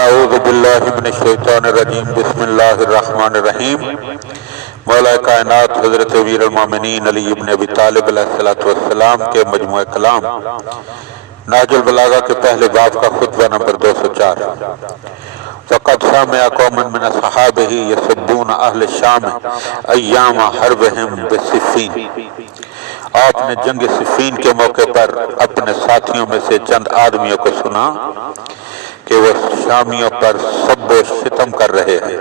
اعوذ باللہ من الشیطان الرجیم بسم اللہ الرحمن الرحیم۔ مولا کائنات حضرت امیر المومنین علی ابن ابی طالب علیہ السلام کے مجموعہ کلام نہج البلاغہ کے پہلے باب کا خطبہ نمبر 204۔ وَقَدْ سَمِعَ قَوْمٌ مِّنْ أَصْحَابِهِ يَسُبُّونَ أَهْلَ الشَّامِ أَيَّامَ حَرْبِهِمْ بِصِفِّینَ۔ آپ نے جنگ صفین کے موقع پر اپنے ساتھیوں میں سے چند آدمیوں کو سنا کہ وہ شامیوں پر سب و شتم کر رہے ہیں،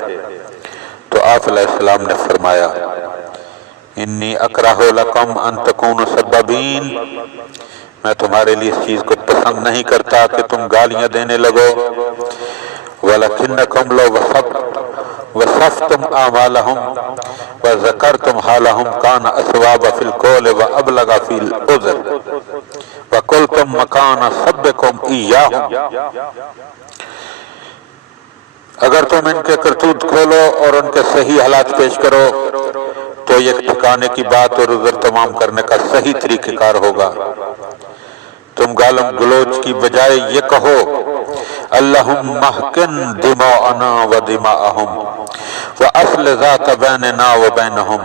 تو آپ علیہ السلام نے فرمایا انی اکرہ لکم ان تکونوا سبابین، میں تمہارے لیے اس چیز کو پسند نہیں کرتا کہ تم گالیاں دینے لگو، وَلَكِنَّكُمْ لَوْ وَصَفْتُمْ أَعْمَالَهُمْ وَذَكَرْتُمْ حَالَهُمْ كَانَ أَصْوَابَ فِي الْقَوْلِ وَأَبْلَغَ فِي الْعُذْرِ وَقُلْتُمْ مَكَانَ صَبِّكُمْ إِيَّاهُمْ۔ اگر تم ان کے کرتوت کھولو اور ان کے صحیح حالات پیش کرو تو ایک ٹھکانے کی بات اور عذر تمام کرنے کا صحیح طریقہ کار ہوگا۔ تم گالم گلوچ کی بجائے یہ کہو اللہم احقن دماءنا و دماءہم وَأَصْلِ ذَاتَ بَيْنِنَا وَبَيْنَهُمْ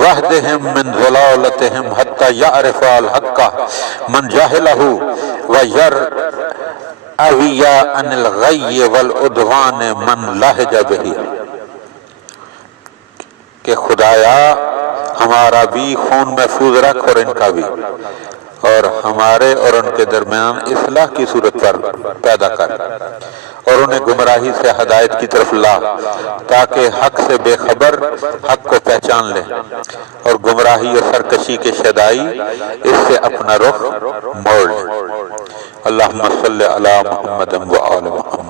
وَاهْدِهِمْ مِنْ ضَلَالَتِهِمْ حَتَّى يَعْرِفَ الْحَقَّ مَنْ جَاهِلَهُ وَيَرْأَوِيَ عَنِ الْغَيِّ وَالْعُدْوَانِ مَنْ لَهِجَ بِهِ، کہ خدایا ہمارا بھی خون محفوظ رکھ اور ان کا بھی، اور ہمارے اور ان کے درمیان اصلاح کی صورت پر پیدا کر، اور انہیں گمراہی سے ہدایت کی طرف لا تاکہ حق سے بے خبر حق کو پہچان لے، اور گمراہی اور سرکشی کے شیدائی اس سے اپنا رخ موڑ لے۔ اللہم صلی علی محمد و آل محمد۔